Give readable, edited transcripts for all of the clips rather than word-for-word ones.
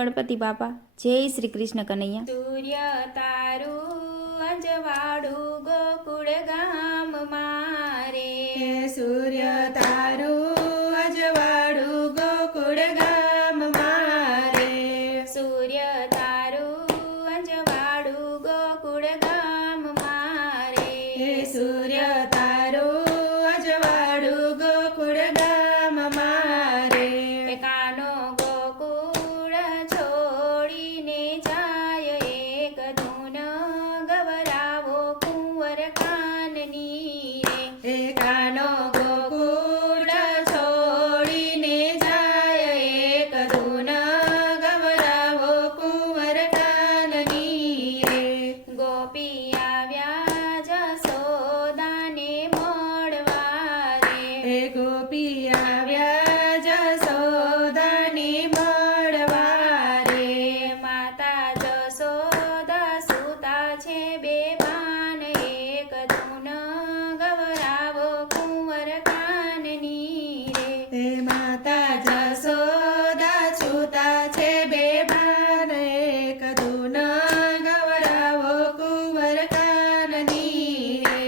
ગણપતિ બાપા. જય શ્રી કૃષ્ણ કનૈયા. સૂર્ય તારું અજવાળું ગોકુળ ગામ મારે, સૂર્ય તારું અજવાળું ગોકુળ ગામ મારે, સૂર્ય તારું અજવાળું ગોકુળ ગામ મારે, સૂર્ય તારું અજવાળું ગોકુળ ગામ મારે, કાનો ગોકુળ છોડીને જાય, એક ધૂન ગવરાવો કુંવર કાનની રે. કાનો ગોકુળ છોડીને જાય, એક ધૂન ગવરાવો કુંવર કાનની રે. ગોપી આવ્યા જસોદાને મળવા રે, ગોપી આવ્યા જસોદાની મળવા રે. માતા જસોદા સુતા છે બેભાન, એક ધૂન ગવરાવો કુંવર કાનની રે. માતા જસોદા છૂતા છે બેભાન, એક ધૂન ગવરાવો કુંવર કાનની રે.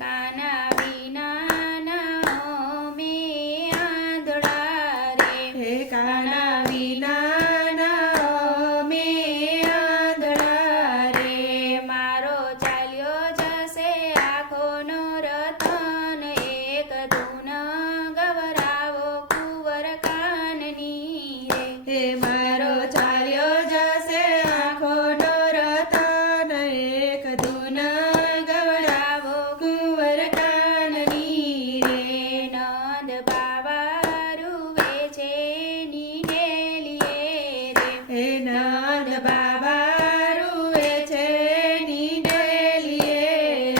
કાના વિના ના મે આંધળા રે, કાના વિના મે આંધળા રે. મારો ચાલ્યો જશે આંખોનો રતન, એક ધૂન ગવરાવો કુંવર કાનની રે. મારો ચાલ્યો જશે આંખોનો રતન, એક ધૂન ગવડાવો કુંવર કાનની રે. નંદ બાવા રૂવે છે નીડેલીએ રે, નંદ બાબા રૂવે છે નીડેલીએ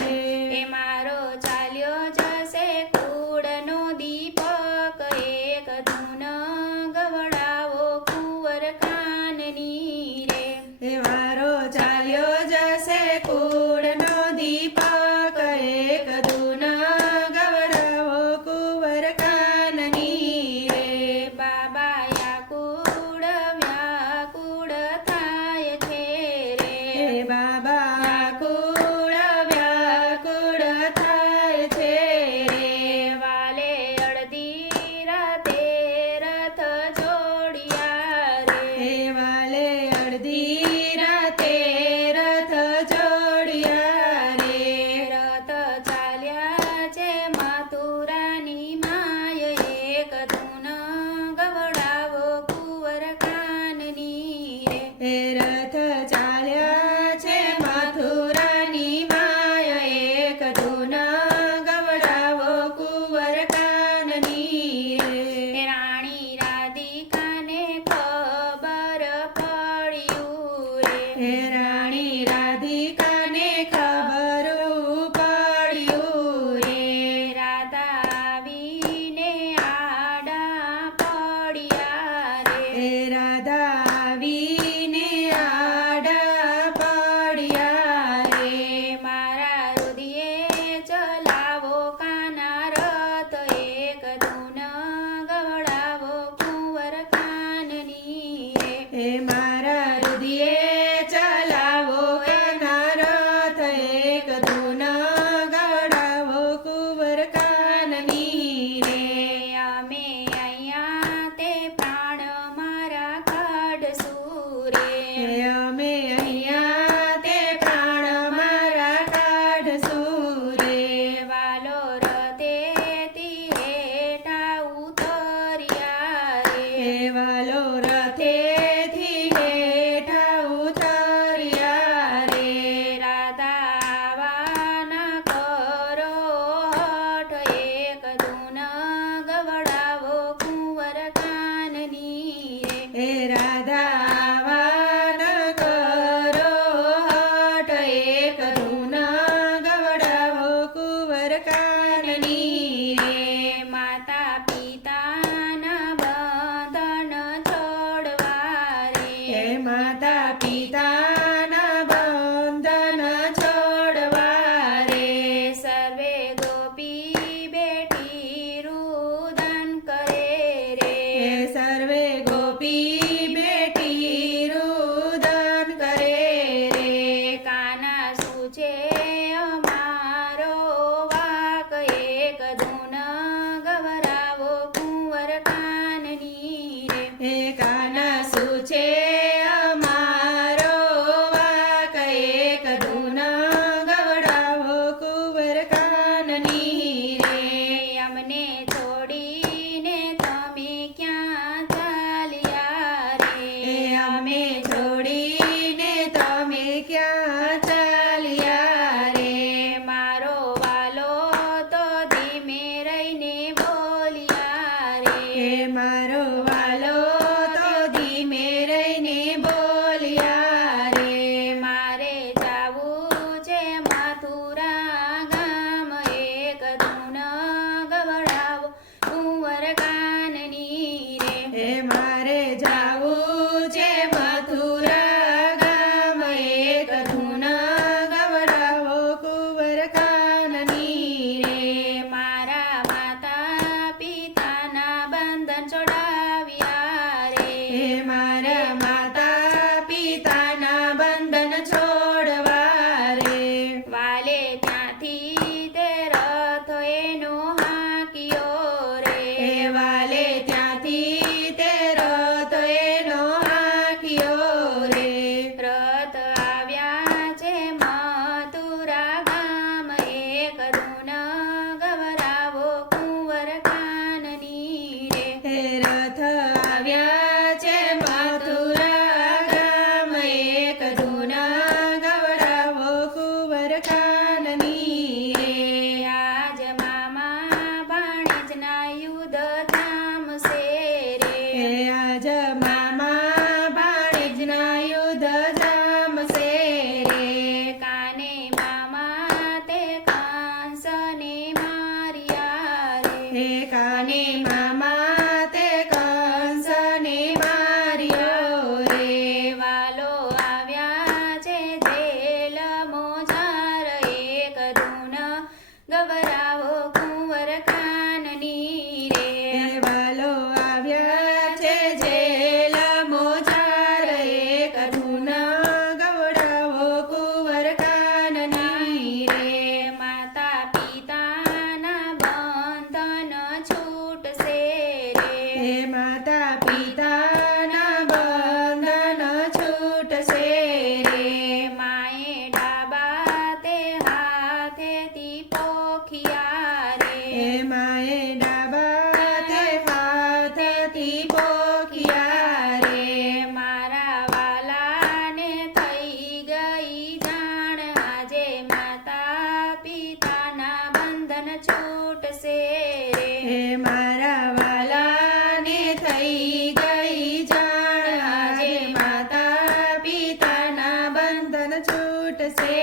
રે. મારો ચાલ્યો જશે કુળનો દીપક, એક ધૂન ગવડાવો કુંવર કાનની રે. મારો ચાલ્યો જશે કુળનો દીપક, એક ધૂન ગવડાવો કુંવર કાનની રે. બાબા કુળ વ્યાકુળ થાય છે રે, બાબા કુળ વ્યાકુળ થાય છે રે. વાલે અડધી રાતે રથ જોડિયા રે, વાલે અડધી રાતે રથ જોડિયા રે. રથ ચાલ્યા છે મથુરાની માય, એક ધૂન ગવડાવો કુંવર કાનની રે. રથ ચાલ્યા છે મથુરાની માય, એક ધૂન ગવડાવો કુંવર કાનની રે. રાણી રાધિકાને ખબર પડ્યું રે, રાણી રાધિકાને ખબર પડ્યું રે. રાધા હે કાને મામા તે કંસને માર્યો રે વાલો આવ્યા છે જેલ મોજાર એક ધૂન ગવરાવો કુંવર કાનની રે હે વાલો આવ્યા છે જેલ મોજાર એક ધૂન ગવડાવો કુંવર કાનની રે માતા પિતાના બંધન છૂટશે રે હે માતા પિતાના બંધન છૂટશે રે માએ ડાબા તે હાથેથી પોખિયા રે હે માએ ડાબા તે હાથથી પોખિયા રે મારા વાલાને થઈ ગઈ જાણ આજે માતા પિતાના બંધન છૂટશે રે હે મારા વાલાને થઈ ગઈ જાણ આજે માતા પિતાના બંધન છૂટશે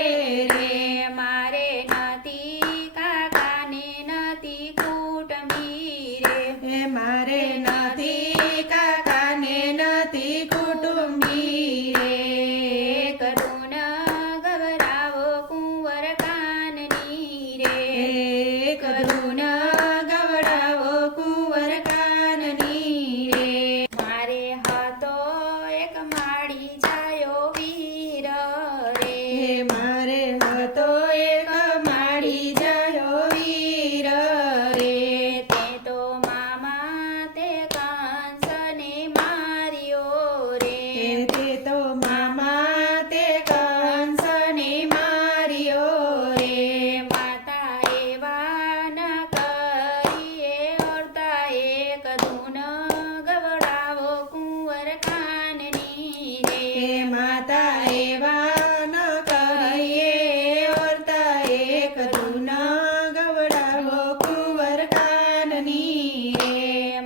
રે મારે નથી કાકાને નથી કુટુંબી રે હે મારે નથી કાકાને નથી કુટુંબી રે કરુણ ગવરાવો કુંવર કાનની રે કરુણ ગવડાવો કુંવર કાનની રે મારે હતો એક માડી જાયો વીર રે હે મારે હતો એક માડી જાયો વીર રે તે તો મામા તે કંસને માર્યો રે તે તો મામા તે કંસને માર્યો રે માતા એવા ન કરીએ ઓરતા એક ધૂન ગવડાવો કુંવર કાનની રે હે માતા એવા ન કરીએ ઓરતા એક ધૂન ગવડાવો કુંવર કાનની રે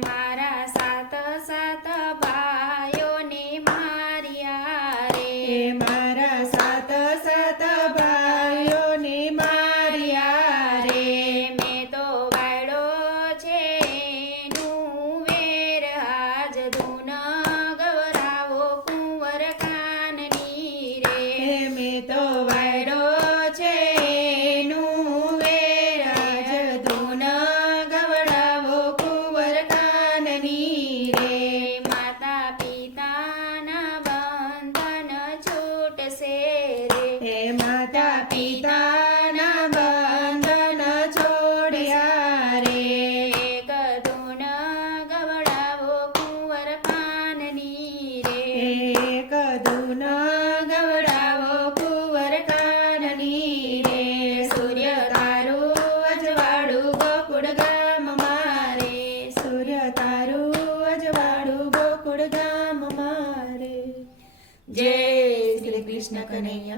મારા સાત સાત ભાઈઓને માર્યા રે હે મારા સાત સાત ભાઈઓને માર્યા રે મેં તો વાળો છે નું વેર આજ ધૂન ગવરાવો કુંવર કાનની રે હે મેં તો વાયડો છે નું વેરાજ ધૂન ગવડાવો કુંવર કાનની રે માતા પિતાના બંધન છૂટશે રે હે માતા પિતાના બંધન છોડ્યા રે એક ધૂન ગવડાવો કુંવર કાનની રે એક ધૂન ગવડાવો કુંવર કાનની રે સૂર્ય તારું અજવાળું ગોકુળ ગામ મારે સૂર્ય તારું અજવાળું ગોકુળ ગામ મારે જય શ્રી કૃષ્ણ કનૈયા